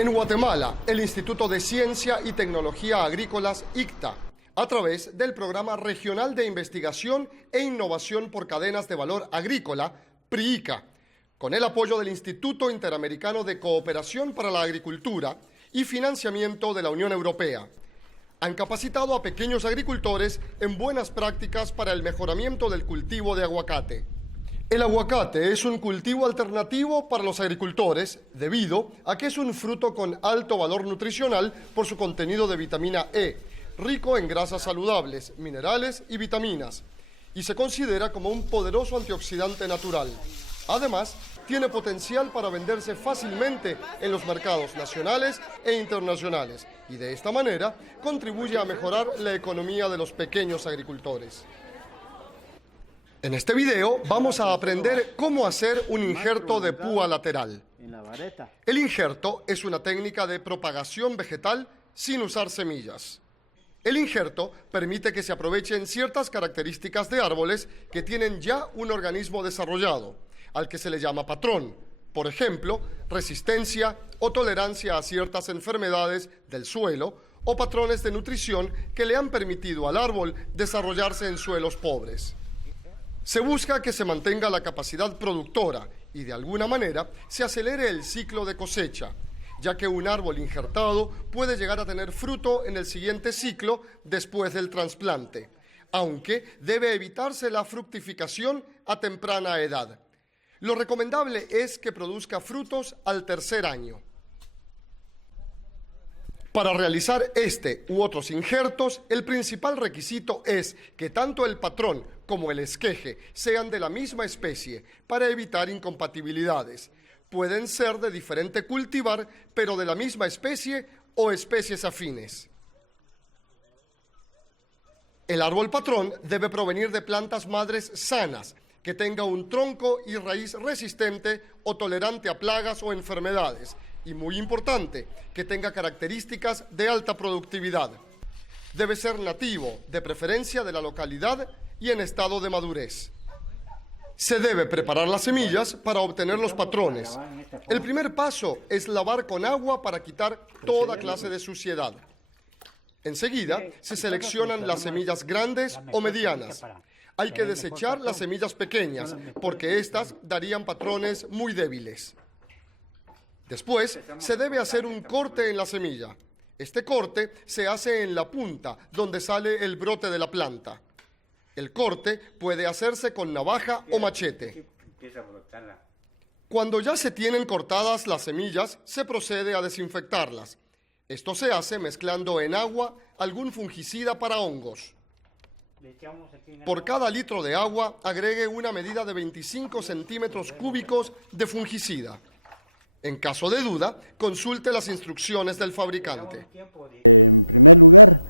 En Guatemala, el Instituto de Ciencia y Tecnología Agrícolas, ICTA, a través del Programa Regional de Investigación e Innovación por Cadenas de Valor Agrícola, PRIICA, con el apoyo del Instituto Interamericano de Cooperación para la Agricultura y financiamiento de la Unión Europea, han capacitado a pequeños agricultores en buenas prácticas para el mejoramiento del cultivo de aguacate. El aguacate es un cultivo alternativo para los agricultores debido a que es un fruto con alto valor nutricional por su contenido de vitamina E, rico en grasas saludables, minerales y vitaminas, y se considera como un poderoso antioxidante natural. Además, tiene potencial para venderse fácilmente en los mercados nacionales e internacionales y de esta manera contribuye a mejorar la economía de los pequeños agricultores. En este video vamos a aprender cómo hacer un injerto de púa lateral. El injerto es una técnica de propagación vegetal sin usar semillas. El injerto permite que se aprovechen ciertas características de árboles que tienen ya un organismo desarrollado, al que se le llama patrón, por ejemplo, resistencia o tolerancia a ciertas enfermedades del suelo o patrones de nutrición que le han permitido al árbol desarrollarse en suelos pobres. Se busca que se mantenga la capacidad productora y de alguna manera se acelere el ciclo de cosecha, ya que un árbol injertado puede llegar a tener fruto en el siguiente ciclo después del trasplante, aunque debe evitarse la fructificación a temprana edad. Lo recomendable es que produzca frutos al tercer año. Para realizar este u otros injertos, el principal requisito es que tanto el patrón como el esqueje sean de la misma especie para evitar incompatibilidades. Pueden ser de diferente cultivar, pero de la misma especie o especies afines. El árbol patrón debe provenir de plantas madres sanas, que tenga un tronco y raíz resistente o tolerante a plagas o enfermedades. Y muy importante, que tenga características de alta productividad. Debe ser nativo, de preferencia de la localidad y en estado de madurez. Se debe preparar las semillas para obtener los patrones. El primer paso es lavar con agua para quitar toda clase de suciedad. Enseguida, se seleccionan las semillas grandes o medianas. Hay que desechar las semillas pequeñas, porque éstas darían patrones muy débiles. Después, se debe hacer un corte en la semilla. Este corte se hace en la punta, donde sale el brote de la planta. El corte puede hacerse con navaja o machete. Cuando ya se tienen cortadas las semillas, se procede a desinfectarlas. Esto se hace mezclando en agua algún fungicida para hongos. Por cada litro de agua, agregue una medida de 25 centímetros cúbicos de fungicida. En caso de duda, consulte las instrucciones del fabricante. En primer lugar,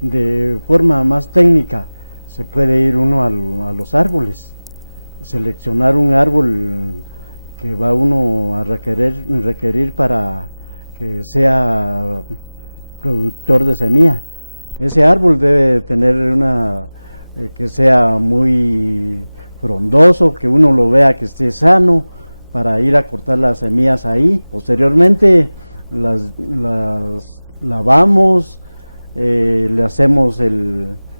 de forma más técnica, se puede ir uno a los árboles, seleccionar un árbol que va uno a requerir para que sea productor de semilla. Ese árbol debe tener que sea muy frondoso, que uno lo vea que esté sano, para ir a cortar las semillas ahí. Posteriormente las lavamos, le hacemos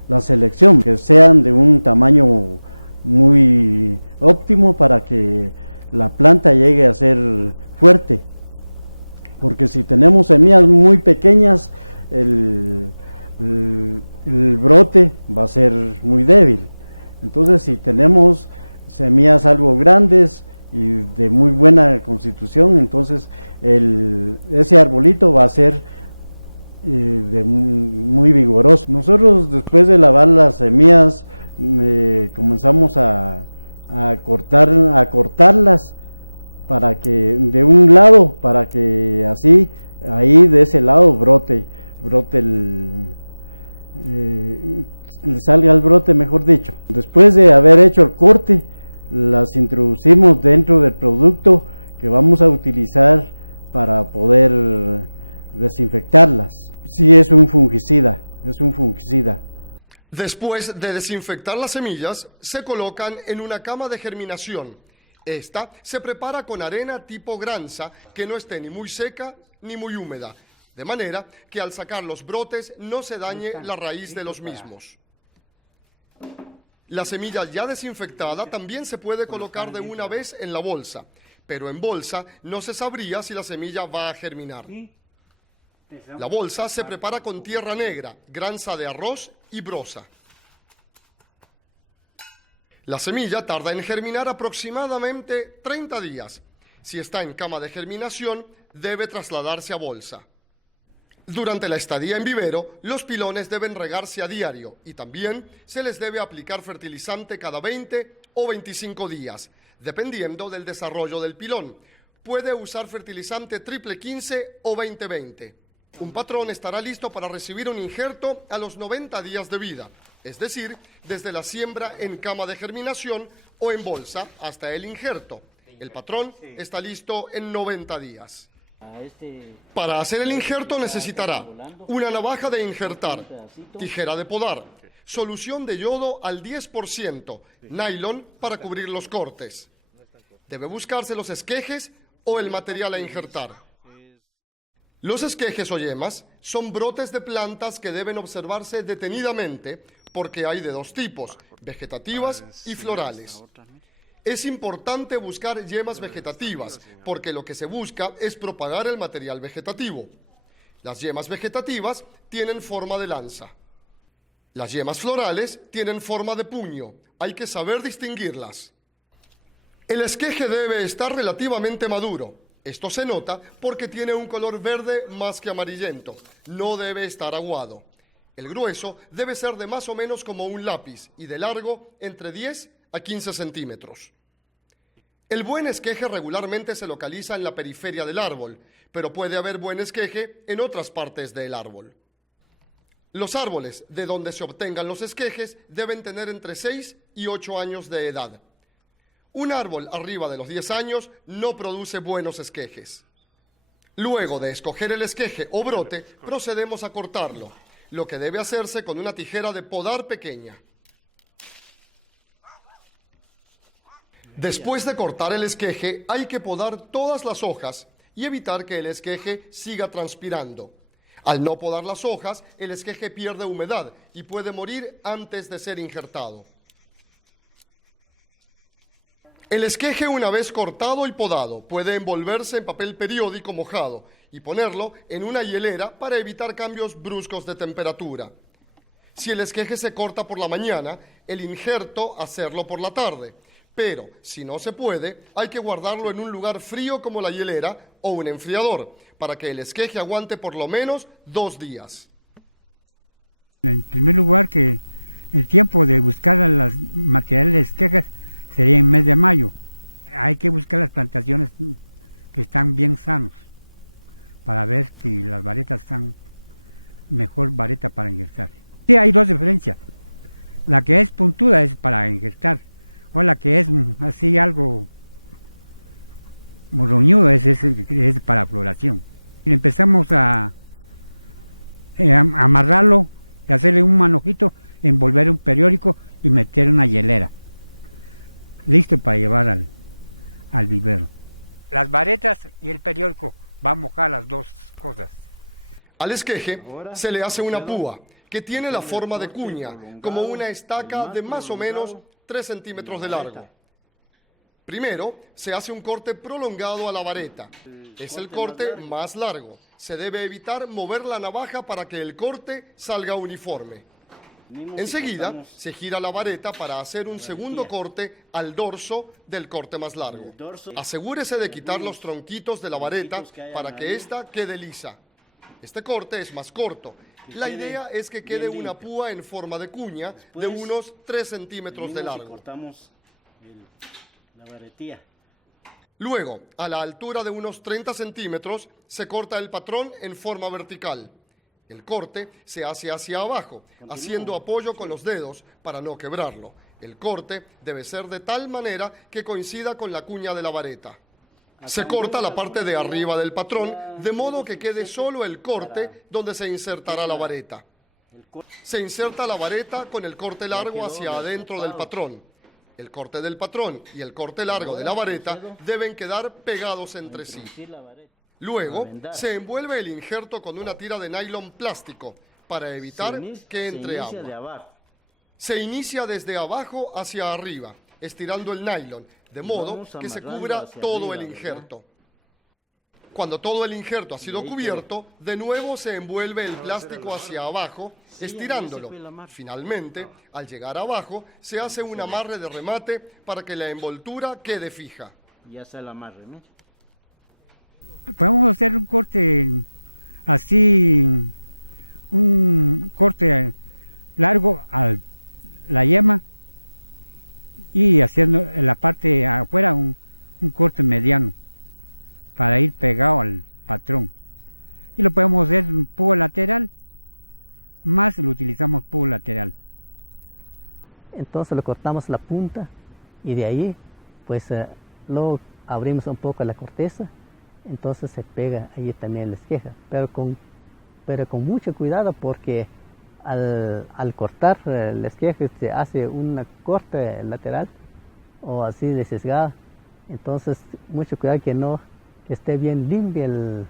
la selección, que sean de un tamaño muy óptimo para que la planta llegue a ser fuerte. Porque si tenemos semillas muy pequeñas, el brote va a ser muy débil. Entonces, si tenemos semillas algo grandes y de muy buena constitución, entonces ese arbolito va a ser muy vigoroso. Nosotros, después de lavar las semillas, comenzamos a cortarlas para que de un lado, para que así ahí de ese lado brote salga el brote, mejor dicho. Después de haber hecho el corte, las introducimos dentro del producto que vamos a utilizar para poder desinfectarlas. Sí, es un fungicida. Después de desinfectar las semillas, se colocan en una cama de germinación. Esta se prepara con arena tipo granza que no esté ni muy seca ni muy húmeda, de manera que al sacar los brotes no se dañe la raíz de los mismos. La semilla ya desinfectada también se puede colocar de una vez en la bolsa, pero en bolsa no se sabría si la semilla va a germinar. La bolsa se prepara con tierra negra, granza de arroz y broza. La semilla tarda en germinar aproximadamente 30 días. Si está en cama de germinación, debe trasladarse a bolsa. Durante la estadía en vivero, los pilones deben regarse a diario y también se les debe aplicar fertilizante cada 20 o 25 días, dependiendo del desarrollo del pilón. Puede usar fertilizante triple 15 o 20-20. Un patrón estará listo para recibir un injerto a los 90 días de vida, es decir, desde la siembra en cama de germinación o en bolsa hasta el injerto. El patrón está listo en 90 días. Para hacer el injerto necesitará una navaja de injertar, tijera de podar, solución de yodo al 10%, nylon para cubrir los cortes. Debe buscarse los esquejes o el material a injertar. Los esquejes o yemas son brotes de plantas que deben observarse detenidamente porque hay de dos tipos, vegetativas y florales. Es importante buscar yemas vegetativas porque lo que se busca es propagar el material vegetativo. Las yemas vegetativas tienen forma de lanza. Las yemas florales tienen forma de puño. Hay que saber distinguirlas. El esqueje debe estar relativamente maduro. Esto se nota porque tiene un color verde más que amarillento. No debe estar aguado. El grueso debe ser de más o menos como un lápiz y de largo entre 10 a 15 centímetros. El buen esqueje regularmente se localiza en la periferia del árbol, pero puede haber buen esqueje en otras partes del árbol. Los árboles de donde se obtengan los esquejes deben tener entre 6 y 8 años de edad. Un árbol arriba de los 10 años no produce buenos esquejes. Luego de escoger el esqueje o brote, procedemos a cortarlo, lo que debe hacerse con una tijera de podar pequeña. Después de cortar el esqueje, hay que podar todas las hojas y evitar que el esqueje siga transpirando. Al no podar las hojas, el esqueje pierde humedad y puede morir antes de ser injertado. El esqueje, una vez cortado y podado, puede envolverse en papel periódico mojado y ponerlo en una hielera para evitar cambios bruscos de temperatura. Si el esqueje se corta por la mañana, el injerto hacerlo por la tarde. Pero, si no se puede, hay que guardarlo en un lugar frío como la hielera o un enfriador, para que el esqueje aguante por lo menos 2 días. En primer lugar, que el tiempo de buscar los materiales de esquejes sería en mes de mayo. Hay que buscar las plantaciones que están bien sanos, para ver si las varetas están mejor vareta para injertar. Sí, hay dos diferencias. La que es puntuda es para injertar, o la que es así algo morroñudo es para floración. Empezamos a amarrarlo y hacerle un manojito, envolver un periódico y meter una hielera. Listo para llevar al vivero. Las varetas y el periódico va a mojar las dos cosas. Al esqueje se le hace una púa que tiene la forma de cuña, como una estaca de más o menos 3 centímetros de largo. Primero, se hace un corte prolongado a la vareta. Es el corte más largo. Se debe evitar mover la navaja para que el corte salga uniforme. Enseguida, se gira la vareta para hacer un segundo corte al dorso del corte más largo. Asegúrese de quitar los tronquitos de la vareta para que ésta quede lisa. Este corte es más corto. La idea es que quede una púa en forma de cuña de unos 3 centímetros de largo. Luego, a la altura de unos 30 centímetros, se corta el patrón en forma vertical. El corte se hace hacia abajo, haciendo apoyo con los dedos para no quebrarlo. El corte debe ser de tal manera que coincida con la cuña de la vareta. Se corta la parte de arriba del patrón, de modo que quede solo el corte donde se insertará la vareta. Se inserta la vareta con el corte largo hacia adentro del patrón. El corte del patrón y el corte largo de la vareta deben quedar pegados entre sí. Luego, se envuelve el injerto con una tira de nylon plástico para evitar que entre agua. Se inicia desde abajo hacia arriba, estirando el nylon, de modo que se cubra todo el injerto. Cuando todo el injerto ha sido cubierto, de nuevo se envuelve el plástico hacia abajo, estirándolo. Finalmente, al llegar abajo, se hace un amarre de remate para que la envoltura quede fija. Ya está el amarre, ¿no? Podemos hacer un corte así, un corte largo a la yema y haciendo en la parte afuera un corte mediano para ir pegado al patrón. Y lo podemos hacer en púa lateral, más lo utilizamos púa lateral. Entonces lo cortamos la punta y de ahí pues luego abrimos un poco la corteza, entonces se pega ahí también la esqueja, pero con mucho cuidado porque al cortar la esqueja se hace una corte lateral o así de sesgada, entonces mucho cuidado que esté bien limpio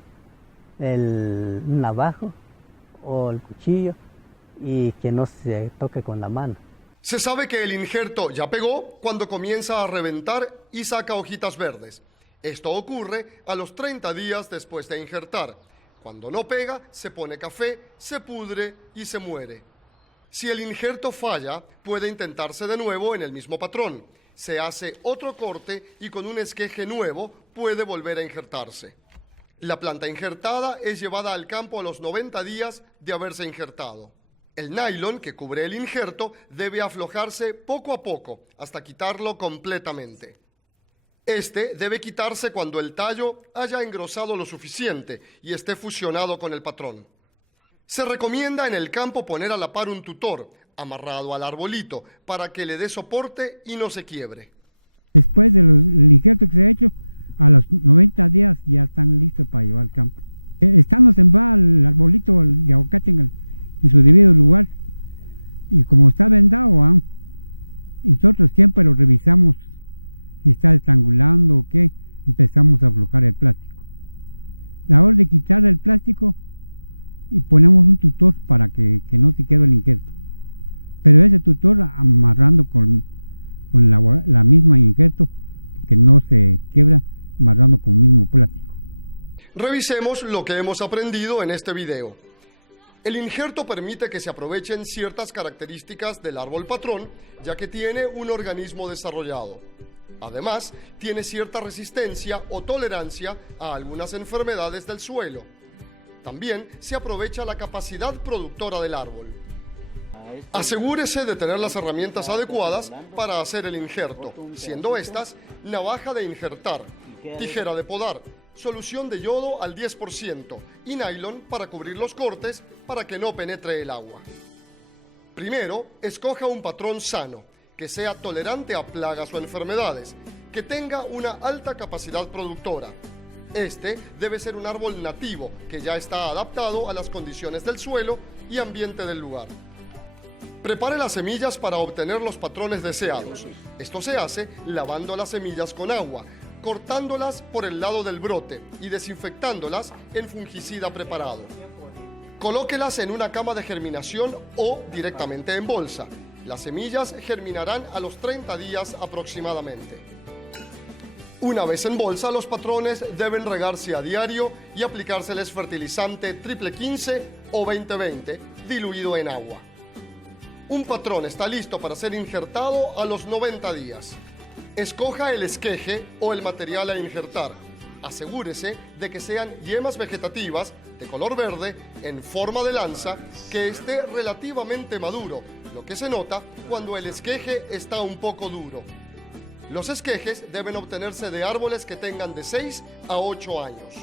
el navajo o el cuchillo y que no se toque con la mano. Se sabe que el injerto ya pegó cuando comienza a reventar y saca hojitas verdes. Esto ocurre a los 30 días después de injertar. Cuando no pega, se pone café, se pudre y se muere. Si el injerto falla, puede intentarse de nuevo en el mismo patrón. Se hace otro corte y con un esqueje nuevo puede volver a injertarse. La planta injertada es llevada al campo a los 90 días de haberse injertado. El nylon que cubre el injerto debe aflojarse poco a poco hasta quitarlo completamente. Este debe quitarse cuando el tallo haya engrosado lo suficiente y esté fusionado con el patrón. Se recomienda en el campo poner a la par un tutor amarrado al arbolito para que le dé soporte y no se quiebre. Después del injerto que se ha hecho, a los 90 días ya están listos para llevar al campo. Estando sembrado el arbolito de aguacate en su debido lugar, y como está vendado, nosotros siempre lo revisamos si está estrangulando o qué, empezamos a aflojar el plástico. La hora de quitar el plástico y ponemos un tutor para que no se quede el injerto. Pero ese tutor amarrando con la misma injerto, que no se quiebra, amarrando con el mismo plástico. Revisemos lo que hemos aprendido en este video. El injerto permite que se aprovechen ciertas características del árbol patrón, ya que tiene un organismo desarrollado. Además, tiene cierta resistencia o tolerancia a algunas enfermedades del suelo. También se aprovecha la capacidad productora del árbol. Asegúrese de tener las herramientas adecuadas para hacer el injerto, siendo estas navaja de injertar, tijera de podar, solución de yodo al 10% y nylon para cubrir los cortes para que no penetre el agua. Primero, escoja un patrón sano, que sea tolerante a plagas o enfermedades, que tenga una alta capacidad productora. Este debe ser un árbol nativo que ya está adaptado a las condiciones del suelo y ambiente del lugar. Prepare las semillas para obtener los patrones deseados. Esto se hace lavando las semillas con agua, cortándolas por el lado del brote y desinfectándolas en fungicida preparado. Colóquelas en una cama de germinación o directamente en bolsa. Las semillas germinarán a los 30 días aproximadamente. Una vez en bolsa, los patrones deben regarse a diario y aplicárseles fertilizante triple 15 o 20-20 diluido en agua. Un patrón está listo para ser injertado a los 90 días. Escoja el esqueje o el material a injertar. Asegúrese de que sean yemas vegetativas de color verde en forma de lanza que esté relativamente maduro, lo que se nota cuando el esqueje está un poco duro. Los esquejes deben obtenerse de árboles que tengan de 6 a 8 años.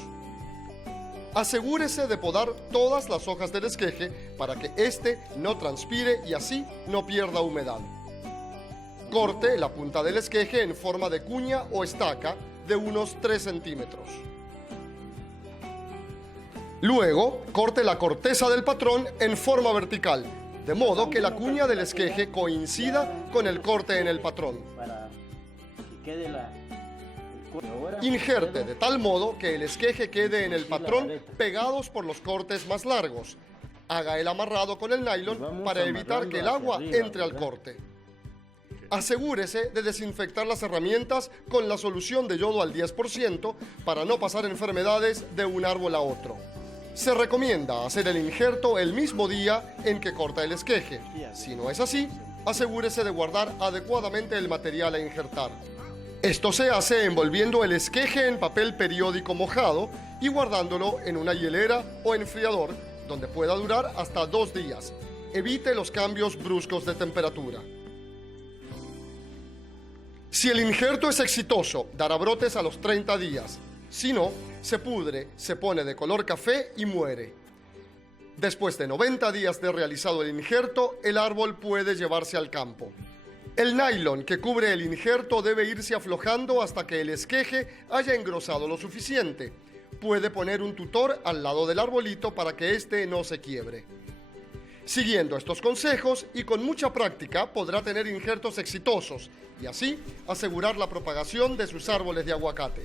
Asegúrese de podar todas las hojas del esqueje para que éste no transpire y así no pierda humedad. Corte la punta del esqueje en forma de cuña o estaca de unos 3 centímetros. Luego, corte la corteza del patrón en forma vertical, de modo que la cuña del esqueje coincida con el corte en el patrón. Injerte de tal modo que el esqueje quede en el patrón pegados por los cortes más largos. Haga el amarrado con el nylon para evitar que el agua entre al corte. Asegúrese de desinfectar las herramientas con la solución de yodo al 10% para no pasar enfermedades de un árbol a otro. Se recomienda hacer el injerto el mismo día en que corta el esqueje. Si no es así, asegúrese de guardar adecuadamente el material a injertar. Esto se hace envolviendo el esqueje en papel periódico mojado y guardándolo en una hielera o enfriador, donde pueda durar hasta 2 días. Evite los cambios bruscos de temperatura. Si el injerto es exitoso, dará brotes a los 30 días. Si no, se pudre, se pone de color café y muere. Después de 90 días de realizado el injerto, el árbol puede llevarse al campo. El nylon que cubre el injerto debe irse aflojando hasta que el esqueje haya engrosado lo suficiente. Puede poner un tutor al lado del arbolito para que éste no se quiebre. Siguiendo estos consejos y con mucha práctica podrá tener injertos exitosos y así asegurar la propagación de sus árboles de aguacate.